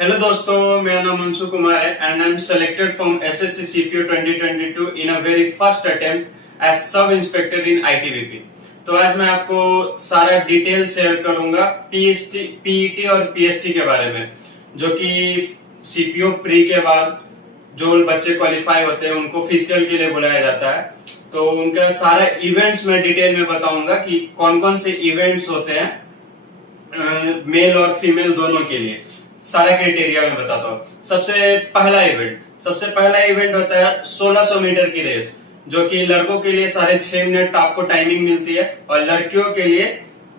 Hello दोस्तों, मेरा नाम अंशु कुमार है and I am selected from SSC CPO 2022 in a very first attempt as sub inspector in ITBP. तो आज मैं आपको सारा डिटेल शेयर करूंगा पीईटी और पीएसटी के बारे में, जो कि सीपीओ प्री के बाद जो बच्चे क्वालिफाई होते हैं उनको फिजिकल के लिए बुलाया जाता है। तो उनका सारा इवेंट्स में डिटेल में बताऊंगा कि कौन कौन से इवेंट्स होते हैं मेल और फीमेल दोनों के लिए। सारा क्राइटेरिया मैं बताता हूँ। सबसे पहला इवेंट होता है 1600 मीटर की रेस, जो कि लड़कों के लिए 6.5 मिनट आपको टाइमिंग मिलती है और लड़कियों के लिए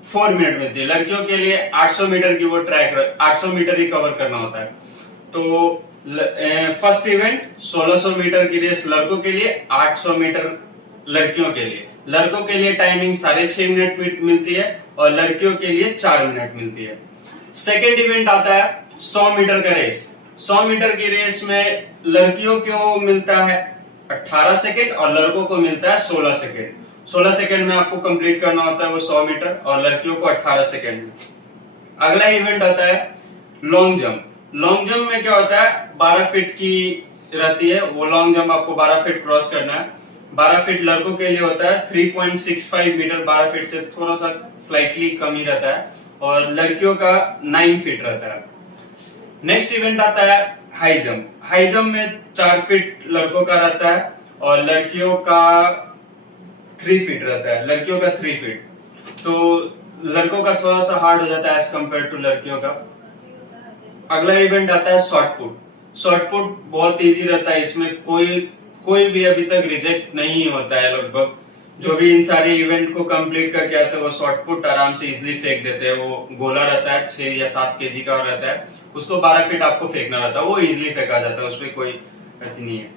4 मिनट मिलती है। लड़कियों के लिए 800 मीटर की वो ट्रैक 800 मीटर ही कवर करना होता है। तो फर्स्ट इवेंट 1600 मीटर की रेस लड़कों के लिए, 800 मीटर लड़कियों के लिए। लड़कों के लिए टाइमिंग 6.5 मिनट मिलती है और लड़कियों के लिए 4 मिनट मिलती है। सेकेंड इवेंट आता है 100 मीटर का रेस। 100 मीटर की रेस में लड़कियों को मिलता है 18 सेकेंड और लड़कों को मिलता है 16 सेकेंड। 16 सेकेंड में आपको कंप्लीट करना होता है वो 100 मीटर और लड़कियों को 18 सेकेंड में। अगला इवेंट आता है लॉन्ग जंप। लॉन्ग जंप में क्या होता है, 12 फीट की रहती है वो लॉन्ग जंप, आपको 12 फीट क्रॉस करना है। 12 फीट लड़कों के लिए होता है 3.65 मीटर, 12 फीट से थोड़ा सा स्लाइटली कम ही रहता है और लड़कियों का 9 फीट रहता है। नेक्स्ट इवेंट आता है हाई जंप। हाई जंप में 4 फीट लड़कों का रहता है और लड़कियों का 3 फीट रहता है। लड़कियों का 3 फीट, तो लड़कों का थोड़ा सा हार्ड हो जाता है एज कम्पेयर टू लड़कियों का। अगला इवेंट आता है शॉर्ट पुट। शॉर्ट पुट बहुत इजी रहता है, इसमें कोई भी अभी तक रिजेक्ट नहीं होता है। लगभग जो भी इन सारे इवेंट को कंप्लीट करके आते हैं वो शॉर्ट पुट आराम से इजीली फेंक देते हैं। वो गोला रहता है 6 या 7 केजी का रहता है, उसको 12 फीट आपको फेंकना रहता है, वो इजीली फेंका जाता है, उसमें कोई गलती नहीं है।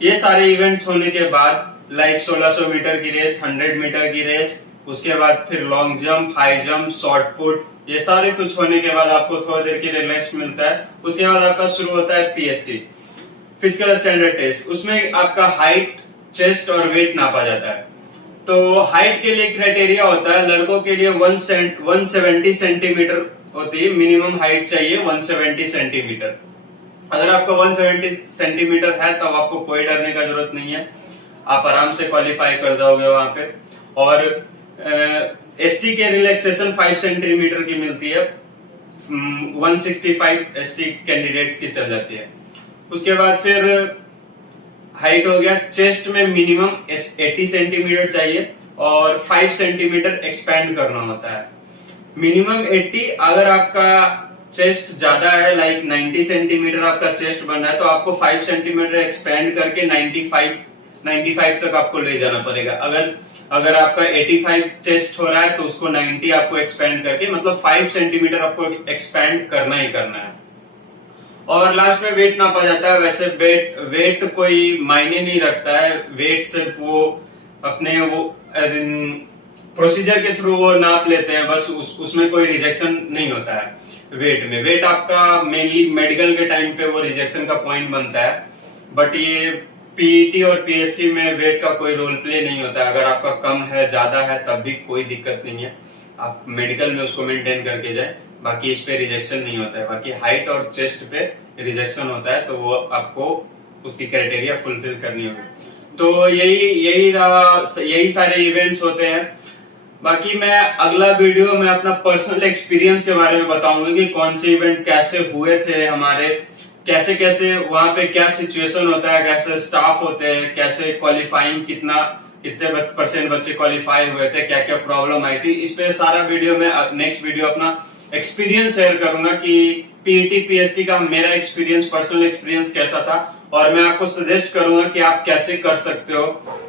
ये सारे इवेंट्स होने के बाद लाइक 1600 मीटर की रेस, 100 मीटर की रेस, उसके बाद फिर long jump, high jump, short put, ये सारे कुछ होने के बाद आपको थोड़ा देर के लिए रेस्ट मिलता है। उसके बाद आपका शुरू होता है पीएसटी, फिजिकल स्टैंडर्ड टेस्ट। उसमें आपका हाइट, चेस्ट और वेट नापा जाता है। तो हाइट के लिए क्राइटेरिया होता है, लड़कों के लिए 170 सेंटीमीटर होती है, मिनिमम हाइट चाहिए 170 सेंटीमीटर। अगर आपका 170 सेंटीमीटर है तब आपको कोई डरने का जरूरत नहीं है, आप आराम से क्वालिफाई कर जाओगे वहां पे। और एसटी के रिलैक्सेशन 5 सेंटीमीटर की मिलती है, 165 एसटी कैंडिडेट्स की चल जाती है। उसके बाद फिर हाइट हो गया। चेस्ट में मिनिमम 80 सेंटीमीटर चाहिए और 5 सेंटीमीटर एक्सपैंड करना होता है। मिनिमम 80, अगर आपका चेस्ट ज्यादा है लाइक 90 सेंटीमीटर आपका चेस्ट बन रहा है तो आपको 5 सेंटीमीटर एक्सपैंड करके 95 तक आपको ले जाना पड़ेगा। अगर आपका 85 चेस्ट हो रहा है तो उसको 90 आपको एक्सपैंड करके, मतलब 5 सेंटीमीटर आपको एक्सपैंड करना ही करना है। और लास्ट में वेट नापा जाता है। वैसे वेट कोई मायने नहीं रखता है, वेट सिर्फ वो अपने वो प्रोसीजर के थ्रू वो नाप लेते हैं, बस उसमें कोई रिजेक्शन नहीं होता है वेट में। वेट आपका मेनली मेडिकल के टाइम पे वो रिजेक्शन का पॉइंट बनता है, बट ये पीईटी और पीएसटी में वेट का कोई रोल प्ले नहीं होता है। अगर आपका कम है, ज्यादा है, तब भी कोई दिक्कत नहीं है, आप मेडिकल में उसको मेंटेन करके जाए, बाकी इस पे रिजेक्शन नहीं होता है। बाकी हाइट और चेस्ट पे रिजेक्शन होता है, तो वो आपको उसकी क्राइटेरिया फुलफिल करनी होगी। तो यही सारे इवेंट्स होते हैं। बाकी मैं अगला वीडियो में अपना पर्सनल एक्सपीरियंस के बारे में बताऊंगा कि कौन से इवेंट कैसे हुए थे हमारे, कैसे वहां पे क्या सिचुएशन होता है, कैसे स्टाफ होते हैं, कैसे क्वालिफाइंग कितने % बच्चे क्वालिफाई हुए थे, क्या क्या प्रॉब्लम आई थी। इस पे सारा वीडियो में नेक्स्ट वीडियो अपना एक्सपीरियंस शेयर करूंगा कि पीईटी पीएसटी का मेरा एक्सपीरियंस, पर्सनल एक्सपीरियंस कैसा था, और मैं आपको सजेस्ट करूंगा कि आप कैसे कर सकते हो,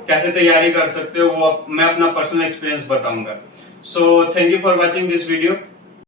कैसे तैयारी कर सकते हो, वो मैं अपना पर्सनल एक्सपीरियंस बताऊंगा। So thank you for watching this video.